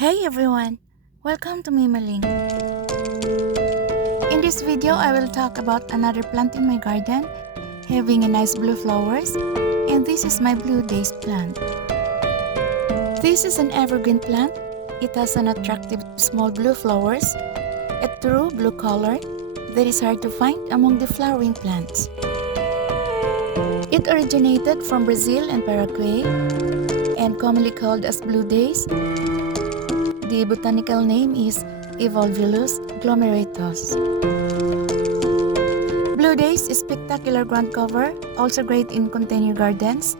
Hey everyone! Welcome to Mimaling. In this video, I will talk about another plant in my garden having a nice blue flowers, and this is my Blue Daze plant. This is an evergreen plant. It has an attractive small blue flowers, a true blue color that is hard to find among the flowering plants. It originated from Brazil and Paraguay and commonly called as Blue Daze. The botanical name is Evolvulus glomeratus. Blue Daze is spectacular ground cover, also great in container gardens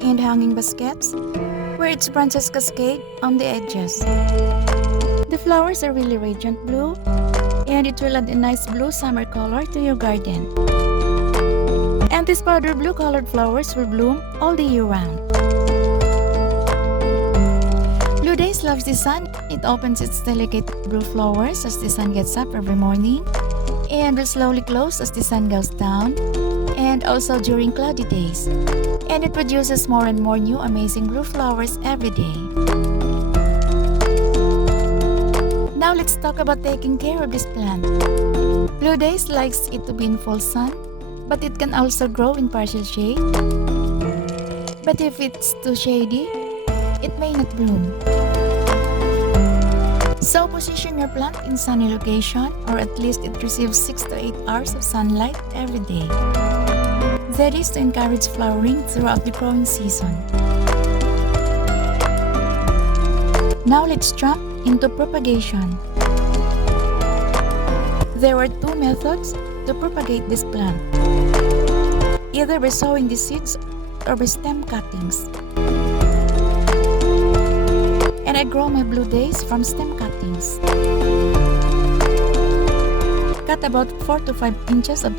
and hanging baskets, where its branches cascade on the edges. The flowers are really radiant blue, and it will add a nice blue summer color to your garden. And these powder blue colored flowers will bloom all the year round. Blue Daze loves the sun. It opens its delicate blue flowers as the sun gets up every morning and will slowly close as the sun goes down, and also during cloudy days. And it produces more and more new amazing blue flowers every day. Now let's talk about taking care of this plant. Blue Daze likes it to be in full sun, but it can also grow in partial shade. But if it's too shady, it may not bloom. So position your plant in sunny location, or at least it receives 6 to 8 hours of sunlight every day. That is to encourage flowering throughout the growing season. Now let's jump into propagation. There are two methods to propagate this plant, either by sowing the seeds or by stem cuttings. And I grow my Blue Daze from stem cuttings. Cut about 4 to 5 inches of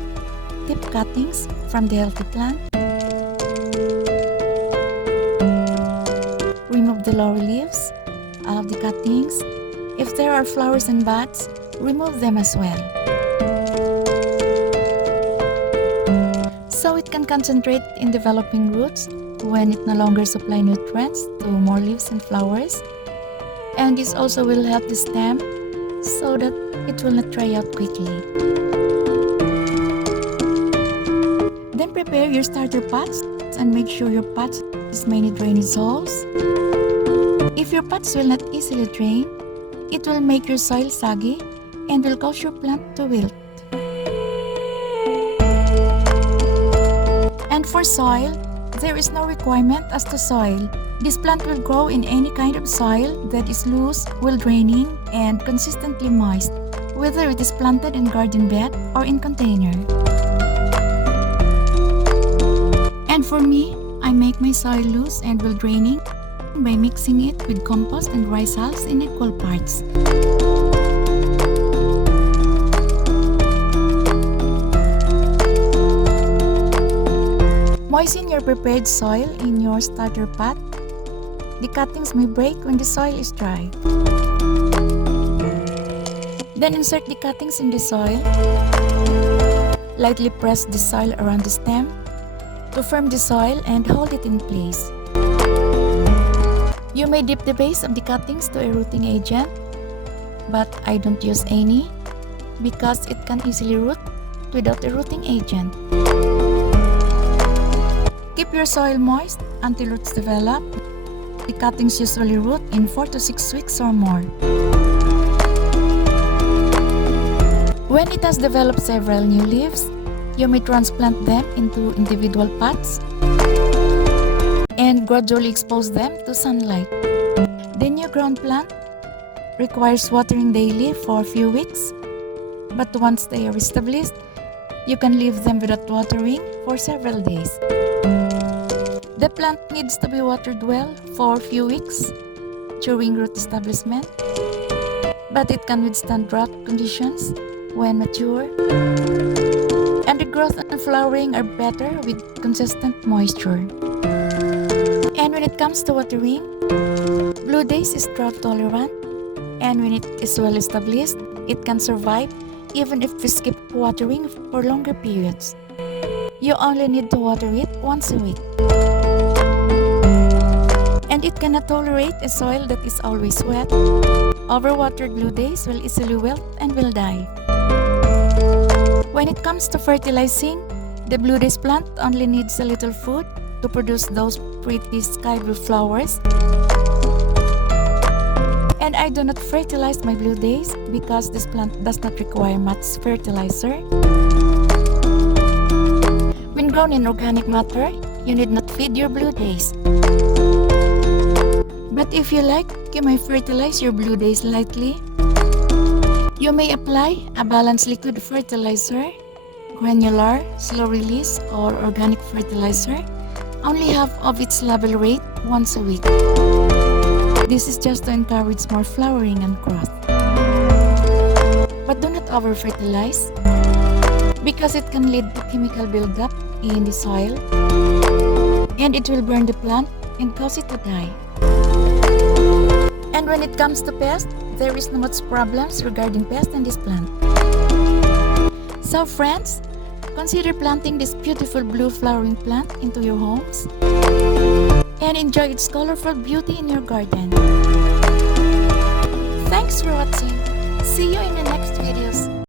tip cuttings from the healthy plant. Remove the lower leaves of the cuttings. If there are flowers and buds, remove them as well, so it can concentrate in developing roots when it no longer supplies nutrients to more leaves and flowers. And this also will help the stem so that it will not dry out quickly. Then prepare your starter pots and make sure your pots has many drainage holes. If your pots will not easily drain, it will make your soil soggy and will cause your plant to wilt. And for soil, there is no requirement as to soil. This plant will grow in any kind of soil that is loose, well draining, and consistently moist, whether it is planted in garden bed or in container. And for me, I make my soil loose and well draining by mixing it with compost and rice hulls in equal parts. Moisten your prepared soil in your starter pot. The cuttings may break when the soil is dry. Then insert the cuttings in the soil. Lightly press the soil around the stem to firm the soil and hold it in place. You may dip the base of the cuttings to a rooting agent, but I don't use any because it can easily root without a rooting agent. Keep your soil moist until roots develop. The cuttings usually root in 4 to 6 weeks or more. When it has developed several new leaves, you may transplant them into individual pots and gradually expose them to sunlight. The new ground plant requires watering daily for a few weeks, but once they are established, you can leave them without watering for several days. The plant needs to be watered well for a few weeks during root establishment, but it can withstand drought conditions when mature, and the growth and flowering are better with consistent moisture. And when it comes to watering, Blue Daze is drought tolerant, and when it is well established, it can survive even if we skip watering for longer periods. You only need to water it once a week. and it cannot tolerate a soil that is always wet. Overwatered Blue Daze will easily wilt and will die. When it comes to fertilizing, the Blue Daze plant only needs a little food to produce those pretty sky blue flowers. And I do not fertilize my Blue Daze because this plant does not require much fertilizer. When grown in organic matter, you need not feed your Blue Daze. But if you like, you may fertilize your Blue Daze lightly. You may apply a balanced liquid fertilizer, granular, slow release, or organic fertilizer, only half of its level rate once a week. This is just to encourage more flowering and growth. But do not over-fertilize because it can lead to chemical buildup in the soil and it will burn the plant and cause it to die. And when it comes to pest, there is no much problems regarding pest in this plant. So friends, consider planting this beautiful blue flowering plant into your homes and enjoy its colorful beauty in your garden. Thanks for watching. See you in the next videos.